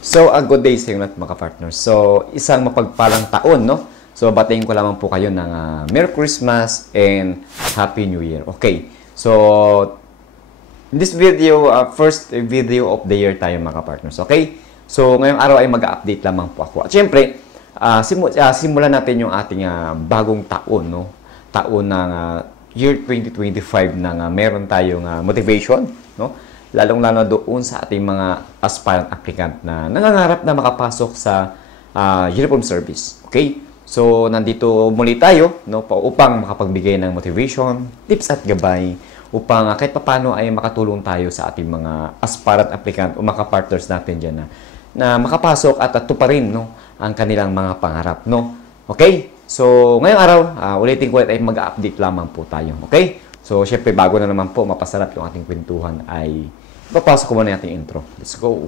So, a good day sa inyo mga partners. So, isang mapagpalang taon, no? So, batiin ko lamang po kayo ng Merry Christmas and Happy New Year. Okay. So, in this video, first video of the year tayo mga partners. Okay? So, ngayong araw ay mag-update lamang po ako. At syempre, simulan natin yung ating bagong taon, no? Taon ng year 2025 na meron tayong motivation, no? Lalong-lalo doon sa ating mga aspirant applicant na nangangarap na makapasok sa uniform service. Okay? So, nandito muli tayo, no, upang makapagbigay ng motivation, tips at gabay, upang kahit papano ay makatulong tayo sa ating mga aspirant applicant o mga partners natin dyan na makapasok at tuparin, no, ang kanilang mga pangarap. No? Okay? So, ngayong araw, ulitin ko ulit ay mag-update lamang po tayo. Okay? So, syempre, bago na naman po mapasarap yung ating kwentuhan ay papasok ko muna yung ating intro. Let's go!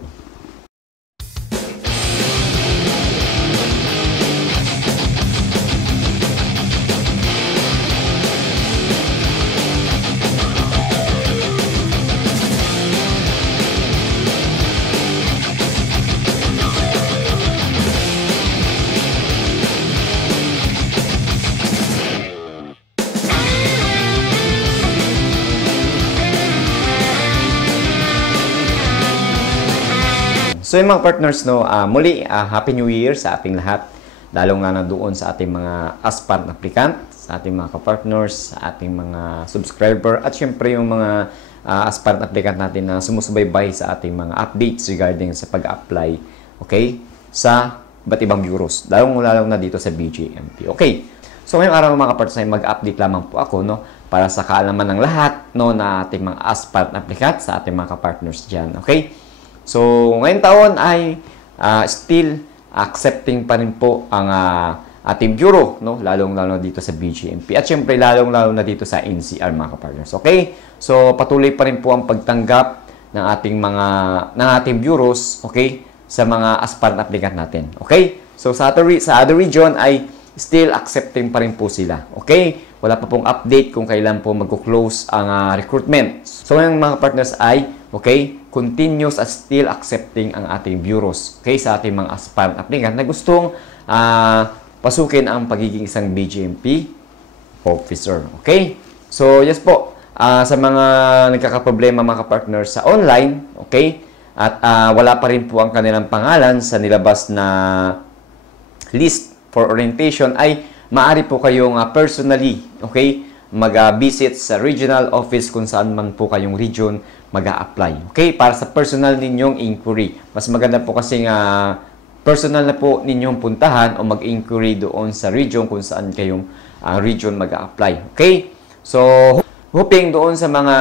So yung mga partners, no, muli, Happy New Year sa ating lahat. Lalong na doon sa ating mga aspirant applicant, sa ating mga ka-partners, sa ating mga subscriber, at syempre yung mga aspirant applicant natin na sumusubaybay sa ating mga updates regarding sa pag-apply, okay, sa iba't ibang bureaus. Lalong na dito sa BGMP. Okay. So ngayong araw mga partners ay mag-update lamang po ako, no, para sa kaalaman ng lahat, no, na ating mga aspirant applicant sa ating mga ka-partners dyan. Okay. So, ngayong taon ay still accepting pa rin po ang ating bureau, no? Lalong-lalo dito sa BGMP. At syempre, lalong-lalo na dito sa NCR, mga partners. Okay? So, patuloy pa rin po ang pagtanggap ng ating bureaus, okay? Sa mga aspirant applicant natin. Okay? So, sa other region ay still accepting pa rin po sila. Okay? Wala pa pong update kung kailan po magko-close ang recruitment. So, ngayong mga partners ay, okay, continuous at still accepting ang ating bureaus, okay, sa ating mga aspirant applicant na gustong pasukin ang pagiging isang BGMP officer. Okay? So, yes po, sa mga nagkakaproblema mga partners sa online, okay, at wala pa rin po ang kanilang pangalan sa nilabas na list for orientation, ay maaari po kayong personally, okay, mag-visit sa regional office kung saan man po kayong region mag-a-apply. Okay? Para sa personal ninyong inquiry. Mas maganda po kasi personal na po ninyong puntahan o mag-inquiry doon sa region kung saan kayong region mag-a-apply. Okay? So, hoping doon sa mga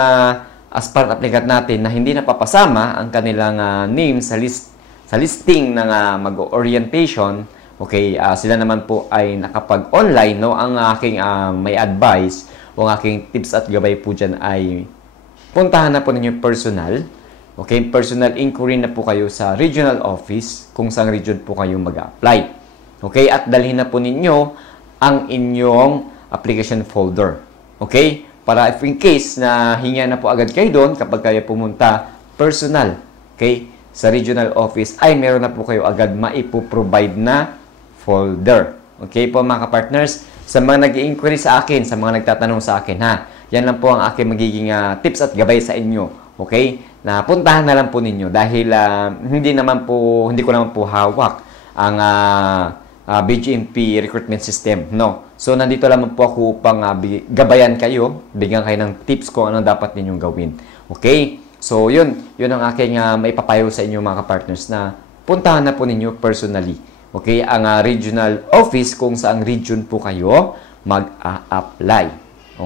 aspirant applicant natin na hindi napapasama ang kanilang name sa listing ng mag-orientation, okay, sila naman po ay nakapag-online, no? Ang aking may advice o ang aking tips at gabay po dyan ay puntahan na po ninyo personal. Okay, personal inquiry na po kayo sa regional office kung saan region po kayo mag-apply. Okay, at dalhin na po ninyo ang inyong application folder. Okay, para if in case na hinga na po agad kayo doon kapag kayo pumunta personal, okay, sa regional office, ay meron na po kayo agad maipo-provide na folder. Okay po mga ka-partners, sa mga nag-i-inquiry sa akin, sa mga nagtatanong sa akin, ha, yan lang po ang aking magiging tips at gabay sa inyo. Okay? Na puntahan na lang po ninyo dahil hindi ko naman po hawak ang BGMP recruitment system, no. So nandito lamang po ako upang gabayan kayo, bigyan kayo ng tips kung ano dapat ninyong gawin. Okay? So yun ang aking maipapayo sa inyo mga partners na puntahan na po ninyo personally. Okay? Ang regional office kung saang region po kayo mag-a-apply.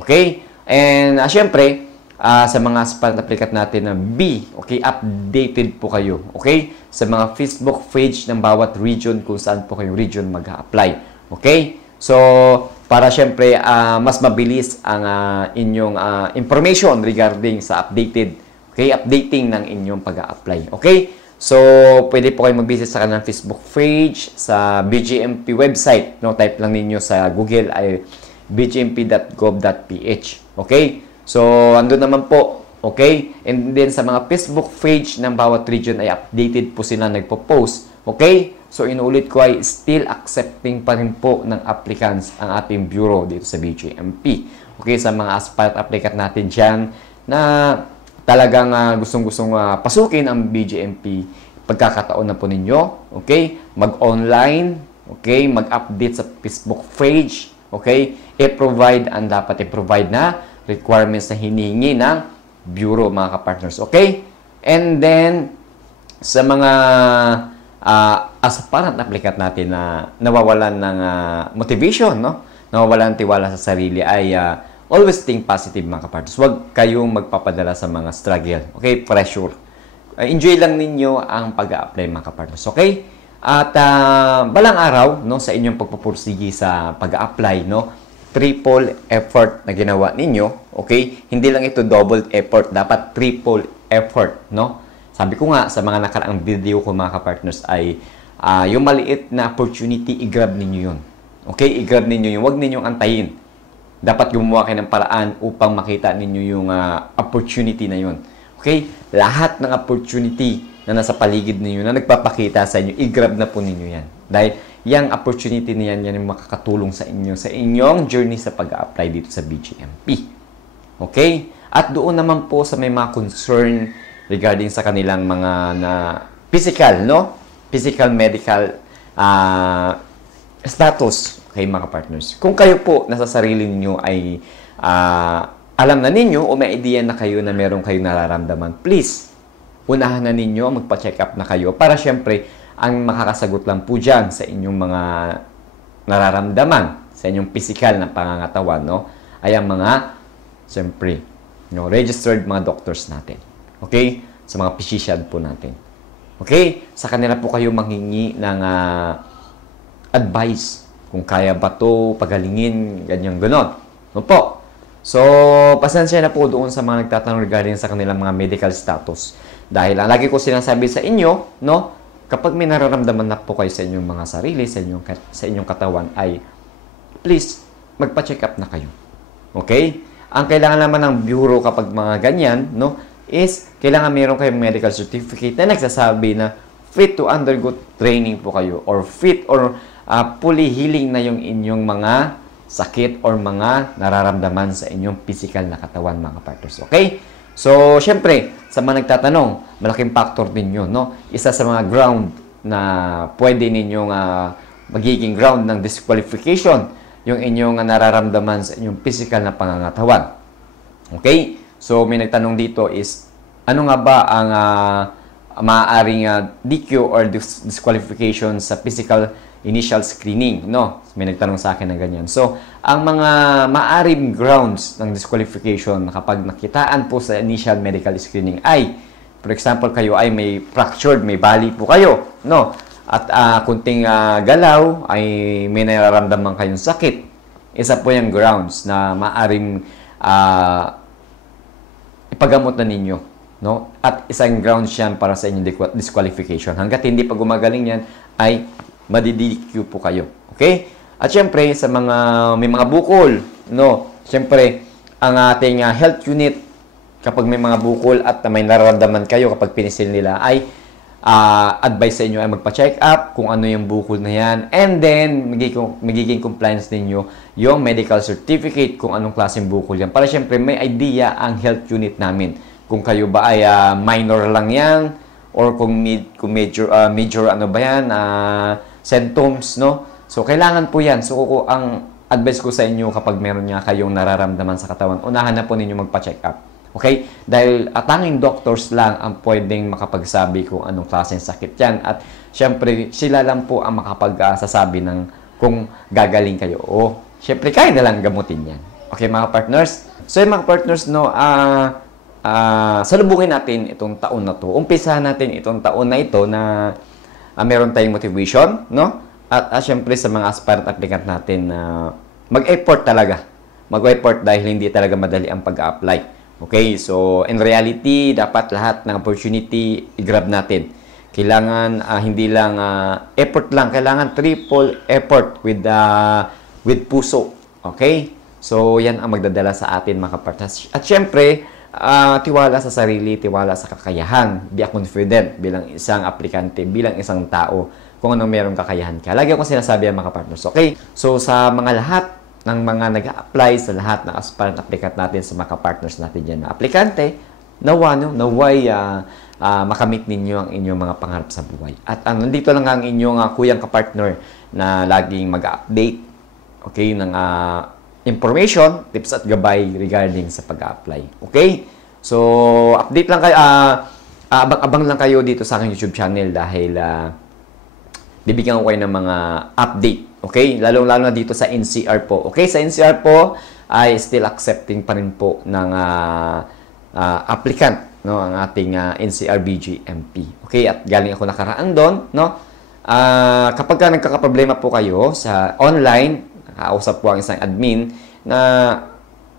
Okay? And syempre, sa mga aspirant applicant natin na okay, updated po kayo, okay, sa mga Facebook page ng bawat region kung saan po kayong region mag-a-apply. Okay? So, para syempre, mas mabilis ang inyong information regarding sa updating ng inyong pag-a-apply. Okay? So, pwede po kayo mag-visit sa kanilang Facebook page, sa BGMP website, no? Type lang ninyo sa Google ay bgmp.gov.ph. Okay? So, andun naman po, Okay? And then sa mga Facebook page ng bawat region ay updated po sila nagpo-post. Okay? So inuulit ko ay still accepting pa rin po ng applicants ang ating bureau dito sa BGMP. Okay? Sa mga aspirant applicant natin dyan na talagang gustong-gustong pasukin ang BGMP, pagkakataon na po ninyo. Okay? Mag-online. Okay? Mag-update sa Facebook page. Okay? I-provide ang dapat i-provide na requirements na hinihingi ng bureau, mga kapartners. Okay? And then, sa mga aspirant applicant natin na nawawalan ng motivation, no? Nawawalan ng tiwala sa sarili, ay always think positive, mga kapartners. Huwag kayong magpapadala sa mga struggle. Okay? Pressure. Enjoy lang ninyo ang pag-a-apply, mga kapartners. Okay? At balang araw, no, sa inyong pagpupursigi sa pag-a-apply, no, triple effort na ginawa ninyo, okay? Hindi lang ito double effort, dapat triple effort, no? Sabi ko nga, sa mga nakaraang video ko, mga kapartners, ay yung maliit na opportunity, i-grab ninyo yun. Okay? I-grab ninyo yun. Huwag ninyong antayin. Dapat gumawa kayo ng paraan upang makita ninyo yung opportunity na yun. Okay? Lahat ng opportunity na nasa paligid ninyo, na nagpapakita sa inyo, i-grab na po ninyo yan. Dahil yung opportunity na yan yung makakatulong sa inyo, sa inyong journey sa pag-apply dito sa BGMP. Okay? At doon naman po sa may mga concern regarding sa kanilang mga physical, no? Physical, medical status. Okay, mga partners. Kung kayo po nasa sarili ninyo ay alam na ninyo o may idea na kayo na meron kayong nararamdaman, please, unahan na ninyo, magpa-check up na kayo para syempre, ang makakasagot lang po dyan sa inyong mga nararamdaman, sa inyong physical na pangangatawan, no? Ay ang mga, syempre, no, registered mga doctors natin. Okay? Sa mga physician po natin. Okay? Sa kanila po kayo manghingi ng advice kung kaya ba ito pagalingin, ganyan ganon. No po? So, pasensya na po doon sa mga nagtatanong regarding sa kanilang mga medical status. Dahil lagi ko sinasabi sa inyo, no? Kapag may nararamdaman na po kayo sa inyong mga sarili, sa inyong katawan, ay please, magpa-check up na kayo. Okay? Ang kailangan naman ng bureau kapag mga ganyan, no, is kailangan meron kayong medical certificate na nagsasabi na fit to undergo training po kayo or fit or fully healing na yung inyong mga sakit or mga nararamdaman sa inyong physical na katawan, mga partners. Okay? So, syempre, sa mga nagtatanong, malaking factor din yun, no? Isa sa mga ground na pwede ninyong magiging ground ng disqualification, yung inyong nararamdaman sa inyong physical na pangangatawan. Okay? So, may nagtanong dito is, ano nga ba ang maaaring DQ or disqualification sa physical initial screening, no? May nagtanong sa akin na ganyan. So, ang mga maaaring grounds ng disqualification kapag nakitaan po sa initial medical screening ay, for example, kayo ay may fractured, may bali po kayo, no? At kunting galaw ay may nararamdaman kayong sakit. Isa po yung grounds na maaaring ipagamot na ninyo, no? At isang grounds yan para sa inyong disqualification. Hanggat hindi pa gumagaling yan, ay madi-DQ po kayo. Okay? At syempre, sa mga may mga bukol, no? Syempre, ang ating health unit, kapag may mga bukol at may nararamdaman kayo kapag pinisil nila, ay advice sa inyo ay magpa-check up kung ano yung bukol na yan. And then, magiging compliance ninyo yung medical certificate kung anong klaseng bukol yan. Para syempre, may idea ang health unit namin. Kung kayo ba ay minor lang yan, or kung major ano ba yan, symptoms, no? So, kailangan po yan. So, ang advice ko sa inyo kapag meron nga kayong nararamdaman sa katawan, unahan na po ninyo magpa-check up. Okay? Dahil tanging doctors lang ang pwedeng makapagsabi kung anong klaseng sakit yan. At, syempre, sila lang po ang makapagsasabi ng kung gagaling kayo. O, syempre, kaya na lang gamutin yan. Okay, mga partners? So, yung mga partners, no, salubungin natin itong taon na to. Umpisahan natin itong taon na ito na meron tayong motivation, no? At syempre sa mga aspirant applicant natin na mag-effort talaga. Mag-effort dahil hindi talaga madali ang pag-apply. Okay? So, in reality, dapat lahat ng opportunity i-grab natin. Kailangan hindi lang effort lang, kailangan triple effort with puso. Okay? So, yan ang magdadala sa atin, mga partners. At syempre, tiwala sa sarili, tiwala sa kakayahan. Be confident bilang isang aplikante, bilang isang tao kung anong merong kakayahan ka. Lagi ako sinasabi ang mga partners. Okay? So, sa mga lahat ng mga nag-a-apply, sa lahat ng aspirant applicant natin, sa mga partners natin dyan na aplikante, naway makamit ninyo ang inyong mga pangarap sa buhay. At nandito lang ang inyong kuyang kapartner na laging mag-update, okay, ng information, tips at gabay regarding sa pag-apply. Okay? So, update lang kayo, abang-abang lang kayo dito sa aking YouTube channel dahil bibigyan ko kayo ng mga update. Okay? Lalo-lalo na dito sa NCR po. Okay? Sa NCR po, ay still accepting pa rin po ng applicant, no, ang ating NCR BGMP. Okay? At galing ako nakaraan doon, no? Kapag nagkakaproblema po kayo sa online, nakausap po ang isang admin na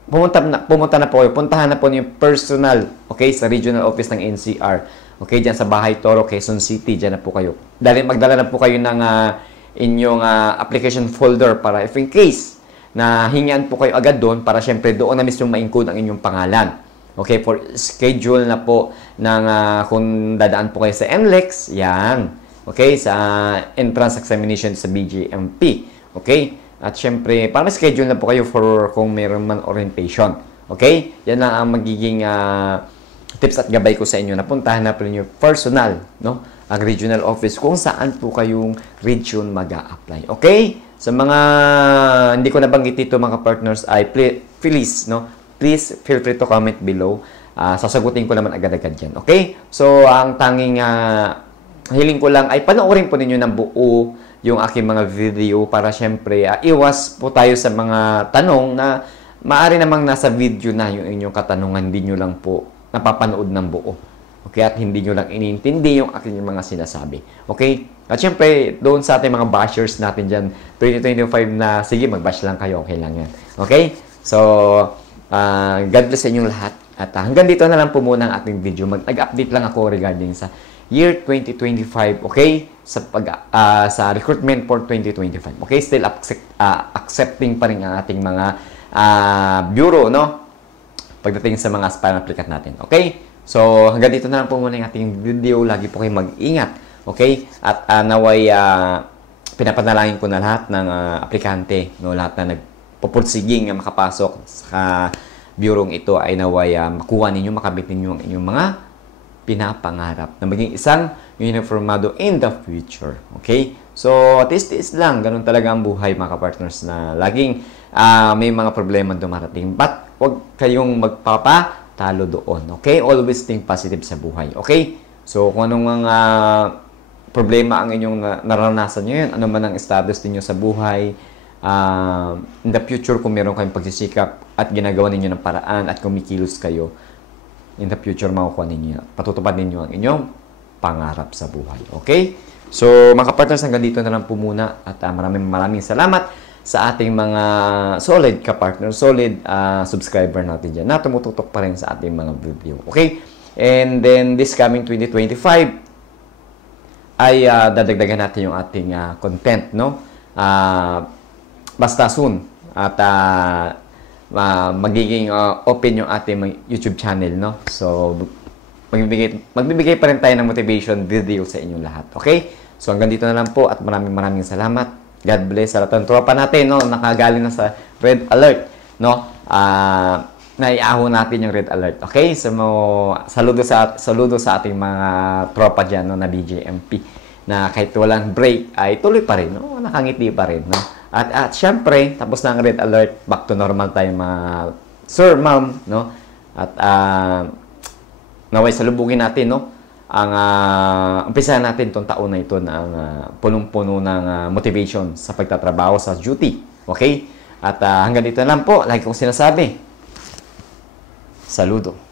pumunta na po kayo, puntahan na po yung personal, okay, sa regional office ng NCR. Okay, dyan sa Bahay Toro, Quezon City, dyan na po kayo. Magdala na po kayo ng inyong application folder para if in case na hingian po kayo agad doon para syempre doon na mismo ma-include ang inyong pangalan. Okay, for schedule na po ng kung dadaan po kayo sa NLEX, yan. Okay, sa entrance examination sa BGMP. Okay, at syempre, para ma-schedule na po kayo for kung mayroon man orientation. Okay, yan na ang magiging tips at gabay ko sa inyo. Napuntahan na po ninyo personal, no, ang regional office kung saan po kayong region mag-a-apply. Okay? Sa mga hindi ko nabanggit dito mga partners ay please, no, please feel free to comment below. Sasagutin ko naman agad-agad yan. Okay? So, ang tanging hiling ko lang ay panoorin po ninyo ng buo yung aking mga video para syempre iwas po tayo sa mga tanong na maaari namang nasa video na yung inyong katanungan, hindi nyo lang po napapanood ng buo. Okay? At hindi nyo lang iniintindi yung aking mga sinasabi. Okay? At syempre, doon sa ating mga bashers natin dyan, 2025 na, sige, mag-bash lang kayo. Okay lang yan. Okay? So, God bless sa inyong lahat. At hanggang dito na lang po muna ang ating video. Mag-update lang ako regarding sa year 2025. Okay? Sa recruitment for 2025. Okay? Still accepting pa rin ang ating mga bureau, no? Pagdating sa mga aspirant applicant natin. Okay? So, hanggang dito na lang po muna yung ating video. Lagi po kayong mag-ingat. Okay? At naway pinapanalangin ko na lahat ng aplikante, no, lahat na nagpupursiging makapasok sa bureau ito ay naway makuha ninyo, makabit ninyo ang inyong mga pinapangarap na maging isang uniformado in the future. Okay? So, tiis-tiis lang. Ganun talaga ang buhay mga partners na laging may mga problema dumarating. But, huwag kayong magpapatalo doon. Okay? Always think positive sa buhay. Okay? So, kung anong mga problema ang inyong naranasan nyo yun, ano man ang status ninyo sa buhay, in the future, kung meron kayong pagsisikap at ginagawa ninyo ng paraan at kumikilos kayo, in the future, makukuha ninyo, patutupad ninyo ang inyong pangarap sa buhay. Okay? So, mga partners, hanggang dito na lang po muna at maraming salamat sa ating mga solid ka-partner, solid subscriber natin dyan na tumututok pa rin sa ating mga video. Okay? And then, this coming 2025 ay dadagdagan natin yung ating content, no? Basta soon. At magiging open yung ating YouTube channel, no? So, magbibigay pa rin tayo ng motivation video sa inyong lahat. Okay? So, hanggang dito na lang po at maraming salamat. God bless sa lahat ng tropa natin, no? Nakagaling na sa red alert, no? Naiahon natin yung red alert. Okay? So, saludo sa ating mga tropa dyan, no, na BGMP, na kahit walang break ay tuloy pa rin, no? Nakangiti pa rin, no? At syempre, tapos na ang red alert, back to normal tayo mga sir, ma'am, no? At naway salubugin natin, no, ang umpisa natin itong taon na ito na ang punong-puno ng motivation sa pagtatrabaho sa duty. Okay? At hanggang dito na lang po, lagi kong sinasabi, saludo.